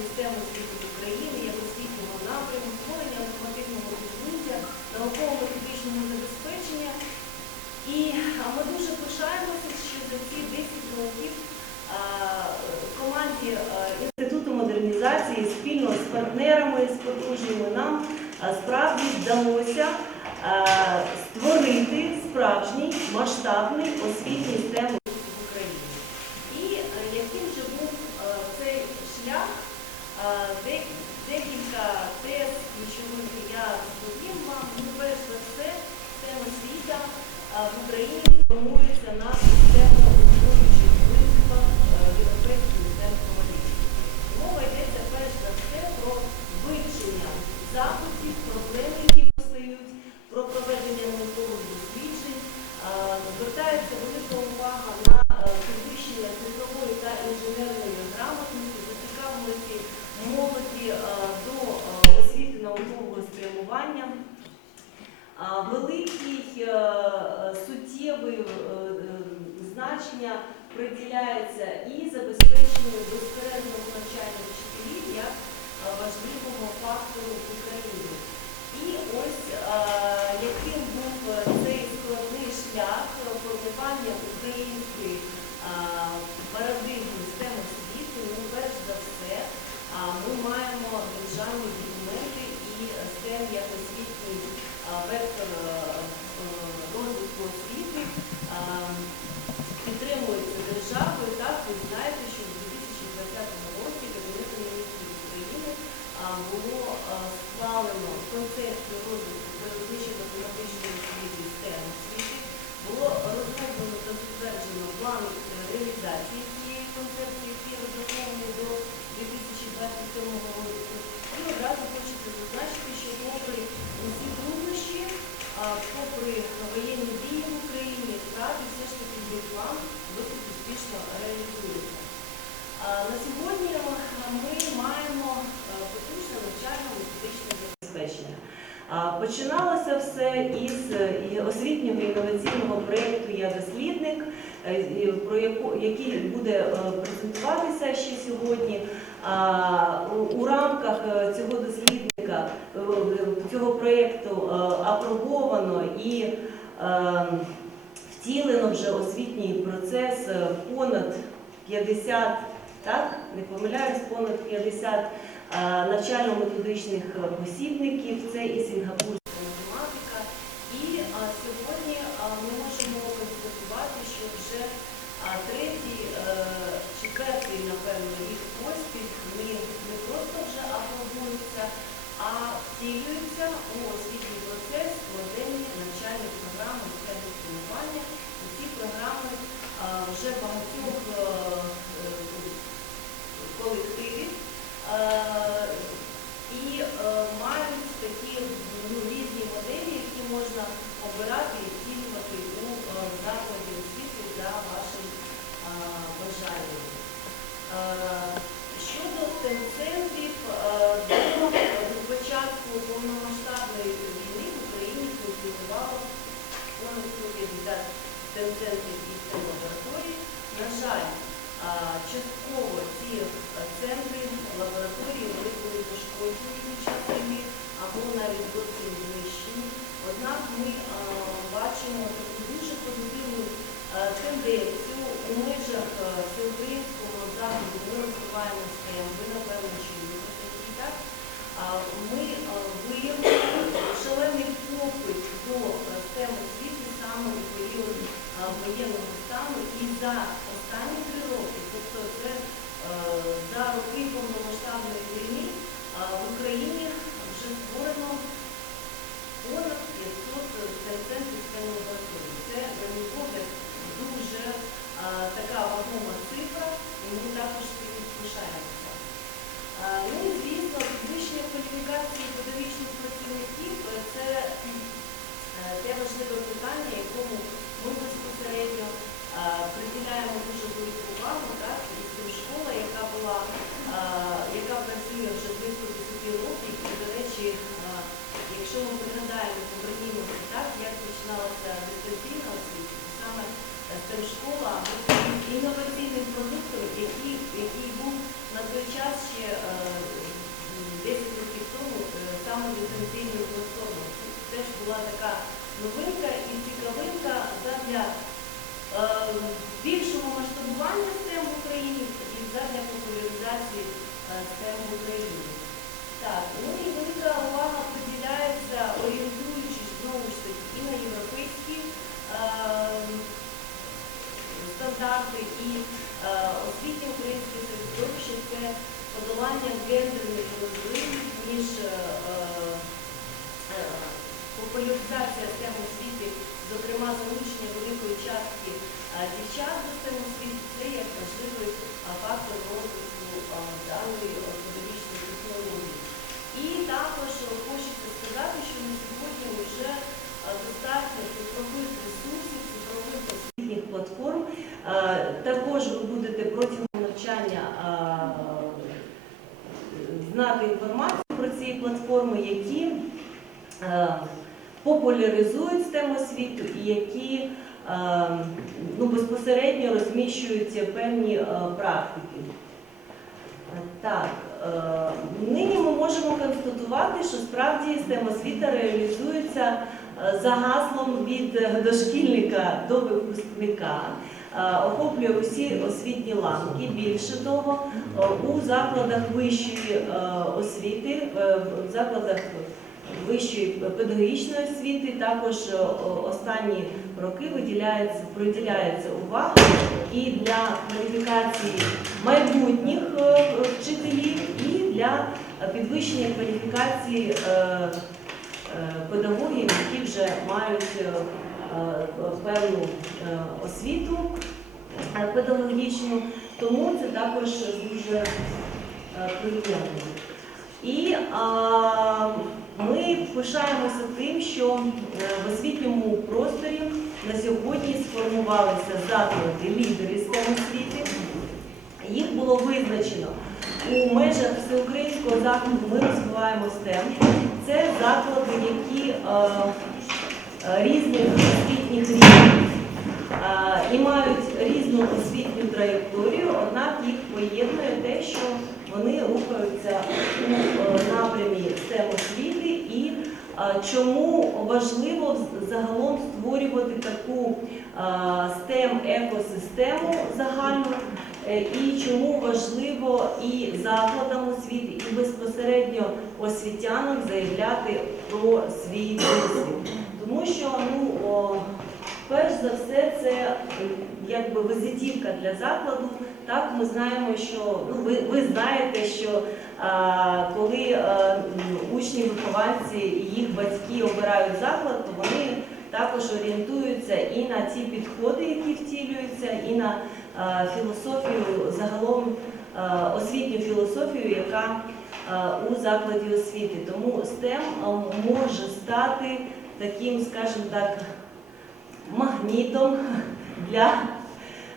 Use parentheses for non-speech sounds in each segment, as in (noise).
estamos декілька тез ключових я розповім вам. Ну, перш за все, система освіта е, в Україні формується на системно утворюючих принципах е, європейської системи комунізму. Мова йдеться перш за все про вивчення запитів, проблем, які постають, про проведення наукових досліджень. Е, Звертається велика увага на е, підвищення цифрової та інженерної грамотності, зацікавленості молоді е, до е, освіти наукового спрямування. А, Великий е, е, суттєвий е, значення приділяється і забезпеченню безперервного навчання вчителів як важливого фактору в Україні. І ось яким був цей складний шлях формування української парадигми системи освіти, ну, перш за все, ми маємо державні документи і STEM як освітній а, вектор е, е, розвитку освіти а, підтримується державою. Так, ви знаєте, що в 2020 році Кабінетом міністрів України а, було а, схвалено концепцію розвитку передвищо-математичної освіти STEM освіти. Було розроблено та затверджено план е, реалізації цієї концепції, який розрахований до 2027 року. І одразу хочеться зазначити, що попри усі труднощі, а, попри воєнні дії в Україні, справді все ж таки цей план досить успішно реалізується. А, На сьогодні а, ми маємо а, потужне навчально-методичне забезпечення. А, Починалося все із е, освітнього інноваційного проєкту Я дослідник, е, про який буде е, презентуватися ще сьогодні. У- рамках цього дослідника цього проєкту апробовано і е, втілено вже освітній процес понад 50, так, не помиляюсь, понад 50 е, навчально-методичних е, посібників. Це і сінгапурська математика. І е, сьогодні е, ми можемо констатувати, що вже е, третій, е, четвертий, напевно, рік поспіль не просто вже апробуються, а втілюються у освітній процес складення навчальних програм місцевого спрямування. І ці програми е, вже багатьох е, е, колективів е, і е, мають такі ну, різні моделі, які можна обирати і втілювати у е, закладі освіти за вашим е, бажанням. Е, Щодо центрів, до за останні три роки, тобто це е, за роки повномасштабної війни в Україні вже створено понад 500 центрів системного партнерів. Це, на мій погляд, дуже така вагома цифра, і ми також пишаємося. Ну і звісно, підвищення кваліфікації педагогічних працівників е, це е, те важливе питання, якому ми безпосередньо. Е, приділяємо дуже велику увагу, так, і тим школа, яка була, е, яка працює вже. Стандарти і е, освітнє українське середовище це подолання гендерних розривів між е, е, популяризація STEM освіти, зокрема залучення великої частки дівчат до STEM освіти, це як важливий фактор розвитку даної педагогічної технології. І також хочеться сказати, що на сьогодні вже достатньо цифрових ресурсів, платформ. Е, Також ви будете протягом навчання е, знати інформацію про ці платформи, які е, популяризують STEM освіту і які ну, безпосередньо розміщуються певні практики. Так, нині ми можемо констатувати, що справді STEM освіта реалізується за гаслом від дошкільника до випускника, е, охоплює усі освітні ланки. Більше того, е, у закладах вищої е, освіти, в закладах вищої педагогічної освіти також останні роки виділяється, приділяється увага і для кваліфікації майбутніх вчителів, і для підвищення кваліфікації педагогів, які вже мають е, е, певну е, освіту е, педагогічну, тому це також дуже е, приємно. І а, ми пишаємося тим, що е, в освітньому просторі на сьогодні сформувалися заклади лідери з освіти. Їх було визначено у межах всеукраїнського закладу ми розвиваємо STEM. Це заклади, які е, е, різних освітніх рівнів е, і мають різну освітню траєкторію, однак їх поєднує те, що вони рухаються у е, напрямі STEM освіти і е, чому важливо загалом створювати таку е, STEM екосистему загальну, і чому важливо і закладам освіти, і безпосередньо освітянам заявляти про свій досвід. Тому що ну, о, перш за все це е, якби визитівка для закладу. Так, ми знаємо, що ну, ви, ви знаєте, що а, коли а, учні, вихованці і їх батьки обирають заклад, то вони також орієнтуються і на ті підходи, які втілюються, і на філософію загалом освітню філософію, яка у закладі освіти. Тому STEM може стати таким, скажімо так, магнітом для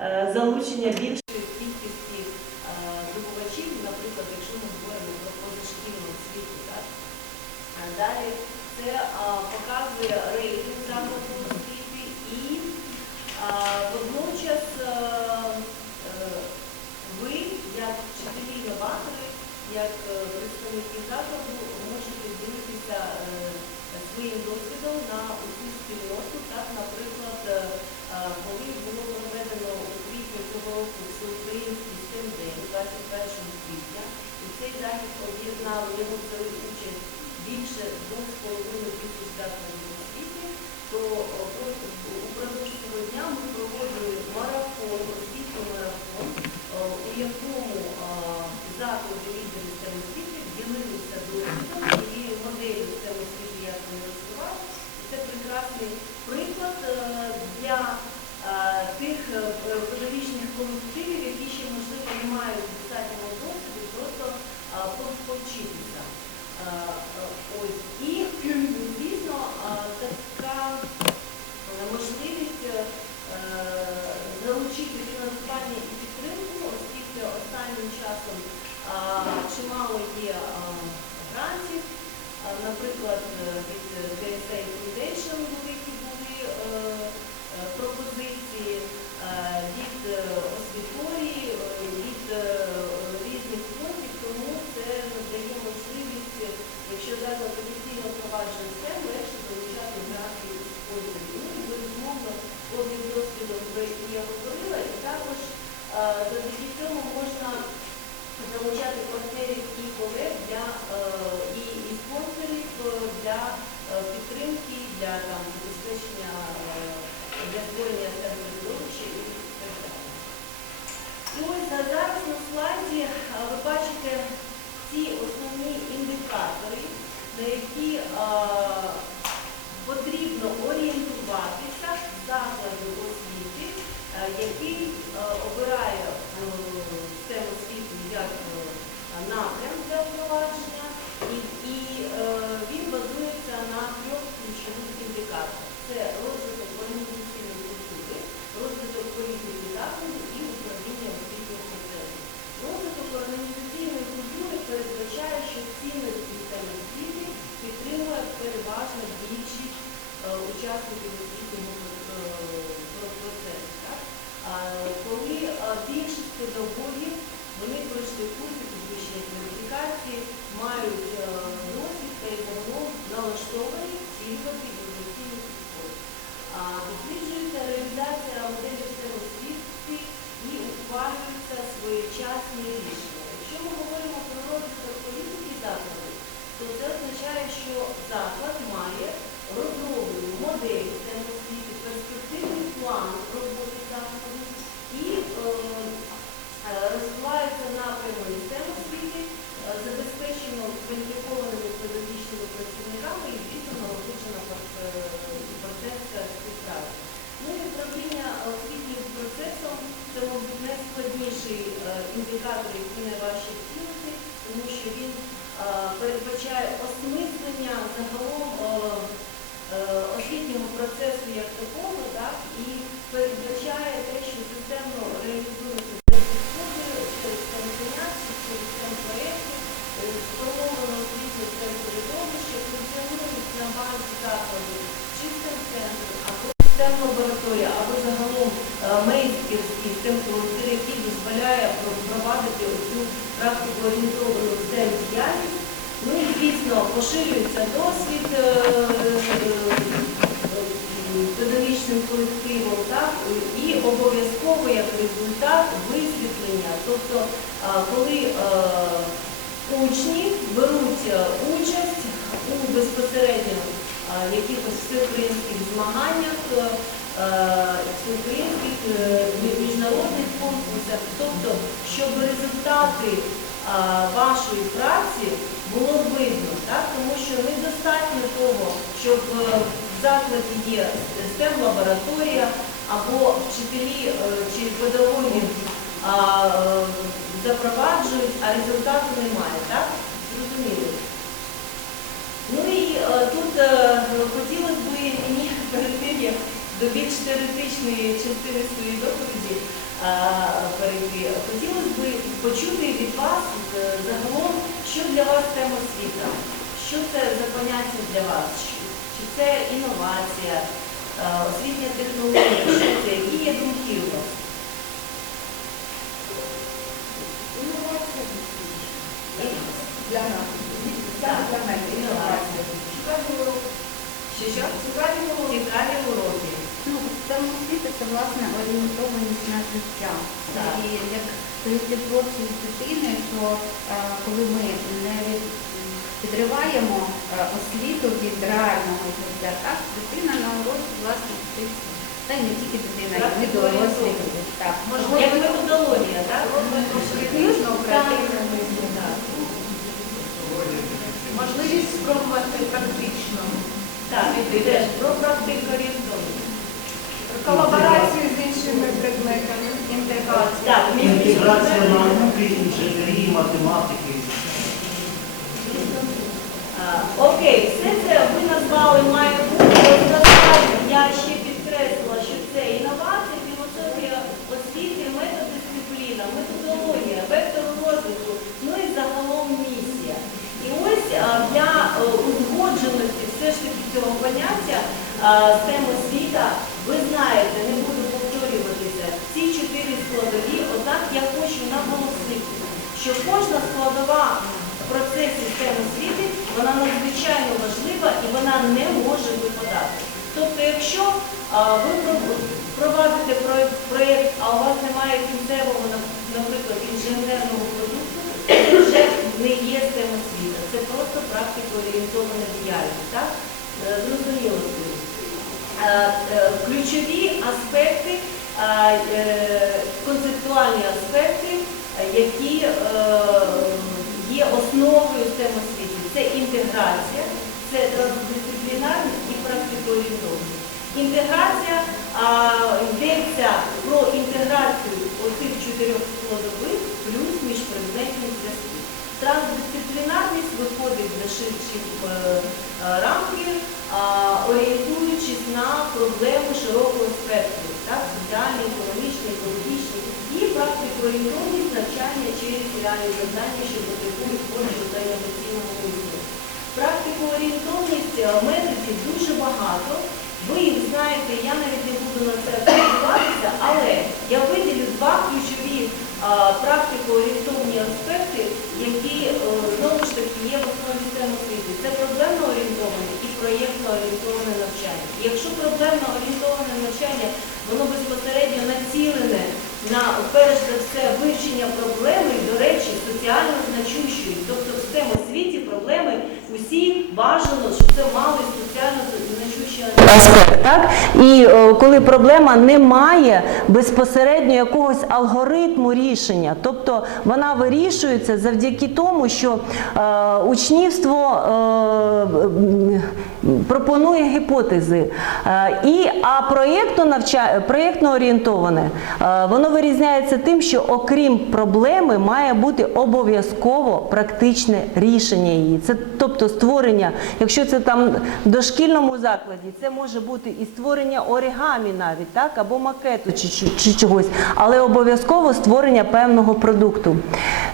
е, залучення більшої кількості е, здобувачів, наприклад, якщо ми говоримо про позашкільну освіту. Так? Далі це показує рейтинг закладу освіти і а, водночас е, е, ви, як вчителі новатори, як е, представники закладу, можете ділитися е, своїм досвідом на усю спільноту. Так, наприклад, е, е, коли було проведено у квітні цього року всеукраїнський стендень день 21 квітня, і цей захід об'єднав його взяли участь залучити фінансування і підтримку, оскільки останнім часом чимало є грантів, наприклад, е, від DSA Foundation великі були е, е, пропозиції від освіторії, від різних фондів, тому це надає можливість, якщо зараз офіційно впроваджує це, легше залучати грантів. Ну, безумовно, повним досвідом ви є Е, завдяки цьому можна залучати партнерів і колег. Заклад має розроблену модель процесу як такого, так, і передбачає те, що системно реалізується через підходи, через систем занять, через систем проєктів, е, сформовано освітнє систем середовище, функціонують на базі закладу чи систем центру, або систем лабораторія, або загалом е, мейстерський систем простір, який дозволяє впровадити оцю практику орієнтовану систем діяльність. Ну і, звісно, поширюється досвід е, е, педагогічним колективом, так, і обов'язково як результат висвітлення. Тобто, коли учні беруть участь у безпосередньо якихось всеукраїнських змаганнях, всеукраїнських е, міжнародних конкурсах, тобто, щоб результати вашої праці було видно, так? тому що недостатньо того, щоб е, в закладі є STEM лабораторія або вчителі е, чи педагоги а, е, запроваджують, а результату немає, так? Зрозуміло. Ну і е, тут е, хотілося б мені (laughs) перед тим, як до більш теоретичної частини своєї доповіді е, перейти, хотілося б почути від вас загалом, що для вас тема освіта, що це за поняття для вас, Чи- це інновація, освітня технологія, що це, які є думки у вас? Інновація для нас. Мене інновація. Цікаві уроки. Що що? Цікаві уроки. Цікаві уроки. Ну, самоосвіта це власне орієнтованість на життя. Так. І як стоїть творчість дитини, то е, коли ми не від, підриваємо е, освіту від реального життя, так дитина на уроці власне. Та й не тільки дитина, і ми дорослі. Так. Як методологія, так? Критично, креативно Так. мислення. Так. Можливість спробувати практично. Так, ти теж про практику орієнтованість. Колаборацію з іншими предметами, інтеграцію. Так, Інтеграція науки, інженерії, математики. А, Окей, все це ви назвали має бути. Я ще підкреслила, що це інновація, філософія освіти, метод дисципліна, методологія, вектор розвитку, ну і загалом місія. І ось а, для е, узгодженості все ж таки цього поняття освіта, ви знаєте, не буду повторюватися, ці чотири складові, однак я хочу наголосити, що кожна складова в процесі STEM освіти, вона надзвичайно важлива і вона не може випадати. Тобто, якщо ви про- провадите проєкт, а у вас немає кінцевого, наприклад, інженерного продукту, це вже не є STEM освіта, це просто практико орієнтована діяльність. Так? Е, Зрозуміло. Е, е, Ключові аспекти, е, концептуальні аспекти, які є основою STEM освіти. Це інтеграція, це транздисциплінарність і практикоорієнтованість. Інтеграція йдеться про інтеграцію оцих чотирьох складових плюс міжпредметні зв'язки. Транздисциплінарність виходить за ширші е, е, рамки, орієнтуючись на проблеми широкого спектру, соціальні, економічні, екологічні і практикоорієнтованість навчання через реальні завдання, що потребують творчого та інноваційного мислення. Практикоорієнтованість е, методів дуже багато. Ви їх знаєте, я навіть не буду на це акцентуватися, але я виділю два ключові практикоорієнтовні аспекти, які е, знову ж таки є в основі системи освіти. Це проблемно орієнтоване і проєктно орієнтоване навчання. Якщо проблемно орієнтоване навчання, воно безпосередньо націлене на перш за все вивчення проблеми, до речі, соціально значущої. Тобто в STEM освіті проблеми усі бажано, щоб це мали соціально значущі аспект. Так? І е, коли проблема не має безпосередньо якогось алгоритму рішення, тобто вона вирішується завдяки тому, що е, учнівство е, пропонує гіпотези. Е, і, а проєктно, навча... проєктно орієнтоване, е, воно вирізняється тим, що окрім проблеми має бути обов'язково практичне рішення її. Це тобто створення, якщо це там в дошкільному закладі, це може бути і створення оригамі навіть, так, або макету чи, чи, чи чогось, але обов'язково створення певного продукту.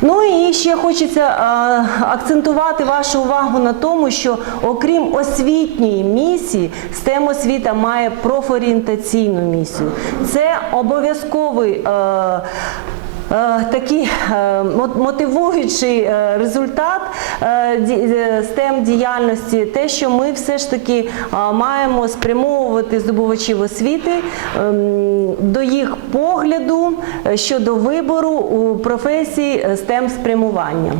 Ну і ще хочеться е, акцентувати вашу увагу на тому, що окрім освітньої місії, STEM освіта має профорієнтаційну місію. Це обов'язковий. Е, Е, Такий е, мотивуючий е, результат STEM діяльності, те, що ми все ж таки маємо спрямовувати здобувачів освіти ем, до їх погляду щодо вибору у професії STEM спрямування.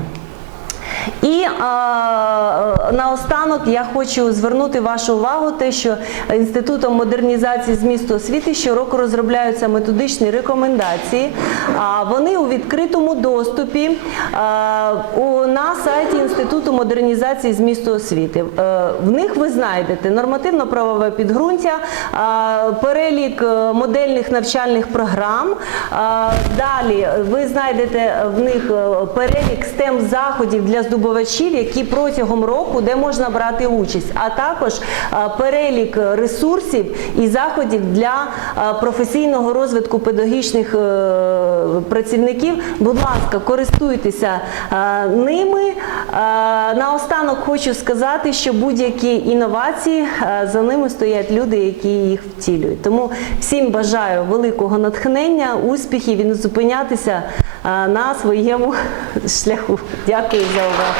І а, наостанок я хочу звернути вашу увагу те, що Інститутом модернізації змісту освіти щороку розробляються методичні рекомендації. А вони у відкритому доступі а, у, на сайті Інституту модернізації змісту освіти. Е, В них ви знайдете нормативно-правове підґрунтя, а, перелік е, модельних навчальних програм. А, Далі ви знайдете в них е, перелік STEM заходів для здобувачів, які протягом року, де можна брати участь, а також е, перелік ресурсів і заходів для е, професійного розвитку педагогічних е, працівників. Будь ласка, користуйтеся ними. Наостанок хочу сказати, що будь-які інновації за ними стоять люди, які їх втілюють. Тому всім бажаю великого натхнення, успіхів і не зупинятися на своєму шляху. Дякую за увагу.